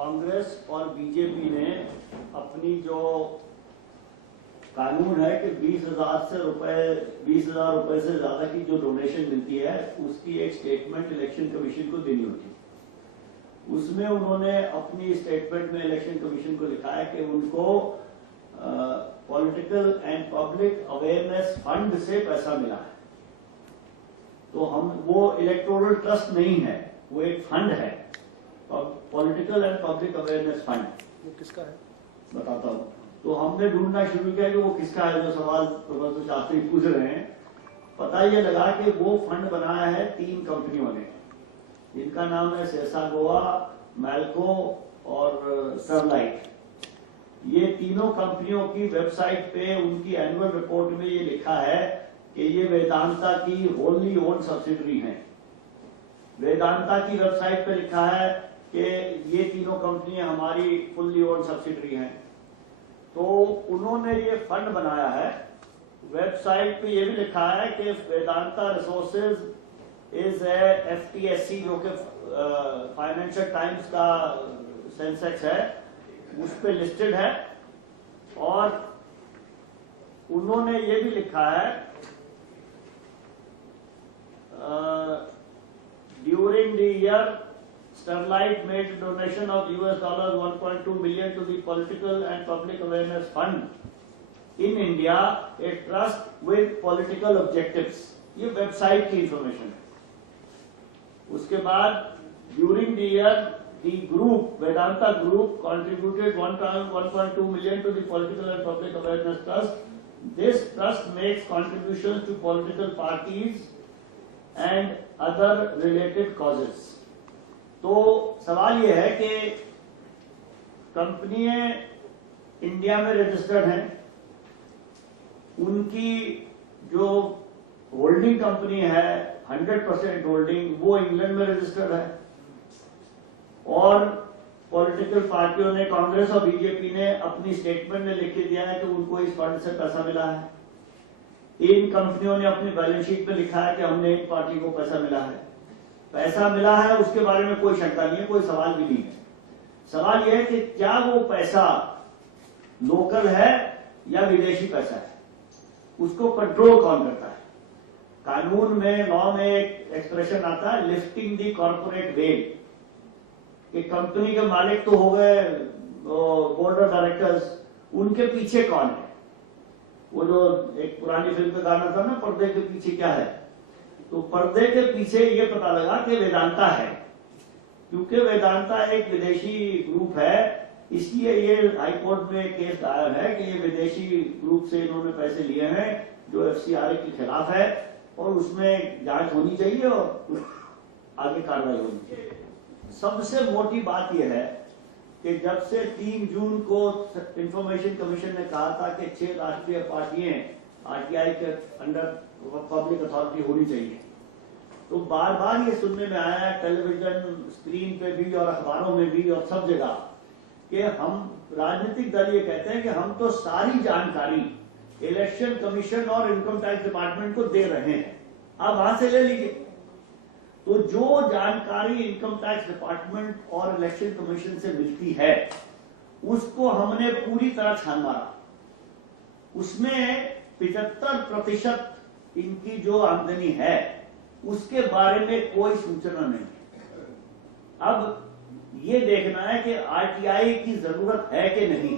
कांग्रेस और बीजेपी ने अपनी जो कानून है कि 20,000 रुपए से ज्यादा की जो डोनेशन मिलती है उसकी एक स्टेटमेंट इलेक्शन कमीशन को देनी होती है। उसमें उन्होंने अपनी स्टेटमेंट में इलेक्शन कमीशन को लिखा है कि उनको political and public awareness fund से पैसा मिला है। तो वो इलेक्टोरल ट्रस्ट नहीं है, वो एक फंड है, political and public awareness fund. वो किसका है बताता हूँ। तो हमने ढूंढना शुरू किया कि वो किसका है, जो सवाल प्रोफेसर शास्त्री पूछ रहे हैं। पता ये लगा कि वो फंड बनाया है 3 कंपनियों ने, जिनका नाम है सेसागोआ, मैल्को और स्टरलाइट। ये तीनों कंपनियों की वेबसाइट पे उनकी एनुअल रिपोर्ट में ये लिखा है कि ये वेदांता की होली ओन सब्सिडरी है। वेदांता की वेबसाइट पे लिखा है कि ये तीनों कंपनियां हमारी फुल्ली ओन सब्सिडरी हैं। तो उन्होंने ये फंड बनाया है। वेबसाइट पे ये भी लिखा है कि वेदांता रिसोर्सेज इज FTSE, जो कि फाइनेंशियल टाइम्स का सेंसेक्स है, उस पे लिस्टेड है। और उन्होंने ये भी लिखा है during the year Sterlite made a donation of $1.2 million to the Political and Public Awareness Fund in India, a trust with political objectives। ये वेबसाइट की इंफॉर्मेशन है। उसके बाद during the year the group, Vedanta Group, contributed $1.2 million to the Political and Public Awareness Trust. This trust makes contributions to political parties and other related causes। तो सवाल यह है कि कंपनियां इंडिया में रजिस्टर्ड हैं, उनकी जो होल्डिंग कंपनी है 100% होल्डिंग, वो इंग्लैंड में रजिस्टर्ड है। और पॉलिटिकल पार्टियों ने, कांग्रेस और बीजेपी ने अपनी स्टेटमेंट में लिख के दिया है कि उनको इस फंड से पैसा मिला है। इन कंपनियों ने अपनी बैलेंस शीट में लिखा है कि हमने एक पार्टी को पैसा मिला है। पैसा मिला है, उसके बारे में कोई शंका नहीं है, कोई सवाल भी नहीं है। सवाल यह है कि क्या वो पैसा लोकल है या विदेशी पैसा है, उसको कंट्रोल कौन करता है। कानून में, लॉ में एक एक्सप्रेशन आता है लिफ्टिंग द कॉर्पोरेट वेल, कि कंपनी के मालिक तो हो गए बोर्ड ऑफ डायरेक्टर्स, उनके पीछे कौन है। वो जो एक पुरानी फिल्म का गाना था ना, पर्दे के पीछे क्या है, तो पर्दे के पीछे ये पता लगा कि वेदांता है। क्योंकि वेदांता एक विदेशी ग्रुप है, इसलिए ये हाईकोर्ट में केस दायर है कि ये विदेशी ग्रुप से इन्होंने पैसे लिए हैं जो FCRA के खिलाफ है, और उसमें जांच होनी चाहिए और आगे कार्रवाई होनी चाहिए। सबसे मोटी बात यह है कि जब से 3 जून को इंफॉर्मेशन कमीशन ने कहा था कि 6 राष्ट्रीय पार्टियां RTI के अंडर पब्लिक अथॉरिटी होनी चाहिए, तो बार बार ये सुनने में आया है टेलीविजन स्क्रीन पे भी और अखबारों में भी और सब जगह कि हम राजनीतिक दल ये कहते हैं कि हम तो सारी जानकारी इलेक्शन कमीशन और इनकम टैक्स डिपार्टमेंट को दे रहे हैं, आप वहां से ले लीजिए। तो जो जानकारी इनकम टैक्स डिपार्टमेंट और इलेक्शन कमीशन से मिलती है उसको हमने पूरी तरह छान मारा। उसमें 75% इनकी जो आमदनी है उसके बारे में कोई सूचना नहीं। अब ये देखना है कि RTI की जरूरत है कि नहीं।